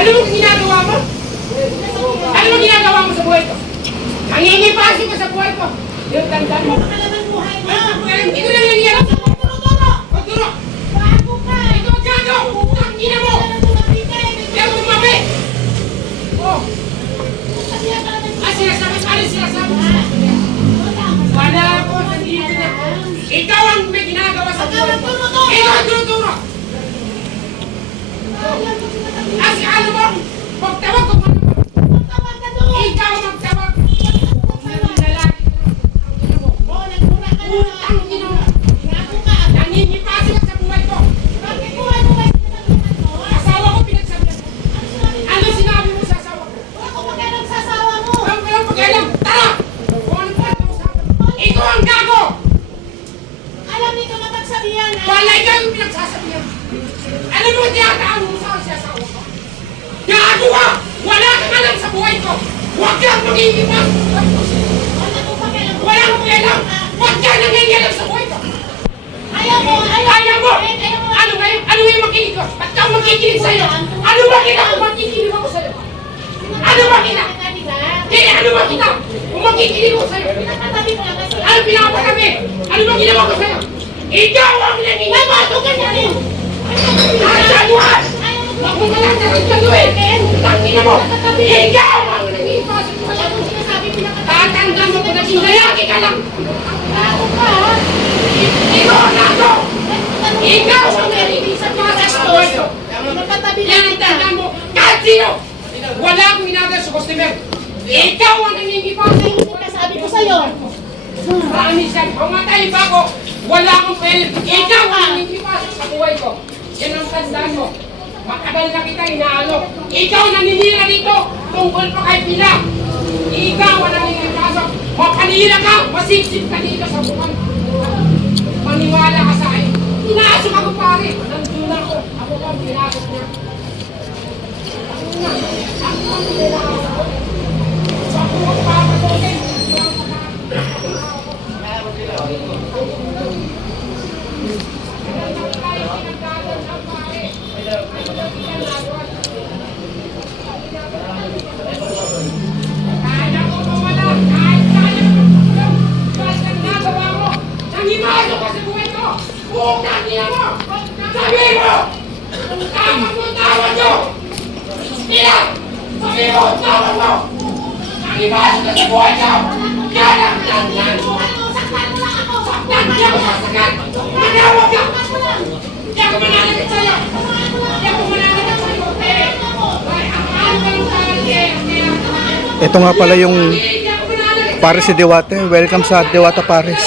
Ano mo ginagawa mo? Ano mo ginagawa mo sa buhay ko? Nangingipasi ka sa buhay ko. Yung tandaan mo. Pakalaman buhay mo. Hindi ko lang nangyayarap. Magturo. Bago ka. Ito ang gago. Ang ina mo. Kaya mo tumabi. Oh. Sinasabi. Ano sinasabi? Wala ako. Nandito na. Ikaw ang may ginagawa sa buhay ko. Ikaw ang tinuturo. Kasi ano mo? Magtawag ko. Ikaw ang magtawag. Nangingipasi ka sa buhay ko. Asawa ko pinagsabihan. Ano sinabi mo sa asawa ko? Ang pagkailang, tara! Kung ano pa ito usapan. Ikaw ang gago! Wala ikaw yung pinagsasabihan. Alam mo, tiyatahan mo sa asawa ko. Gago ka! Wala kang alam sa buhay ko! Huwag kang mangingipas! Wala kang pakialam! Huwag kang nangingialam sa buhay ko! Ayaw mo! Ano ngayon? Ano yung makinig ko? Ba't ka makikinig sa'yo? Ano ba kita kung makikinig ako sa'yo? Ano ba kita? Hindi, ano ba kita? Kung makikinig ako sa'yo? Ano pinapatabi? Ano ba ginawa ko sa'yo? Ikaw ang nangingipas! Asaluhan! Huwag mo malatarin ka doon! Tangina mo! Ikaw ang nangingipas! Tatanda mo kung naging layaki ka lang! Ikaw ang nato! Ikaw ang nangingipas sa buhay ko! Yan ang tanda mo! Kahit sino! Wala akong ginagawa sa customer! Ikaw ang nangingipas! Sabi ko sa'yo. Promise yan! Pamatay ba ako? Wala akong pwede! Ikaw ang nangingipas sa buhay ko! Yan ang tandaan mo! Matagal na kita inaalok! Ikaw naninira dito! Tungkol pa kay Pila! Ikaw ang nangingipas! Mapanira ka! Masipsip ka dito sa buwan! Maniwala ka sa akin! Inaasok ako pare! Nandun ako! Ako ang pinasok niya! Ako ang pinasok ko! Sa buwan papatuloy! Kaya ko mawala! Kahit kaya ko mawala! Kahit ang nagawa mo! Nangimaso ka sa buhay ko! Buong natin mo! Sabihin mo! Tama mo tawad nyo! Pila! Sabihin mo tawad mo! Nangimaso ka sa buhay ko! Yan ang tandaan mo! Saktan niya ako sasagat! Manawag ka! Hindi ako mananagat sa'yo! Hindi ako mananagat sa'yo! Ay, ang ng talye! Ito nga pala yung Paris si Diwata. Welcome sa Diwata Paris.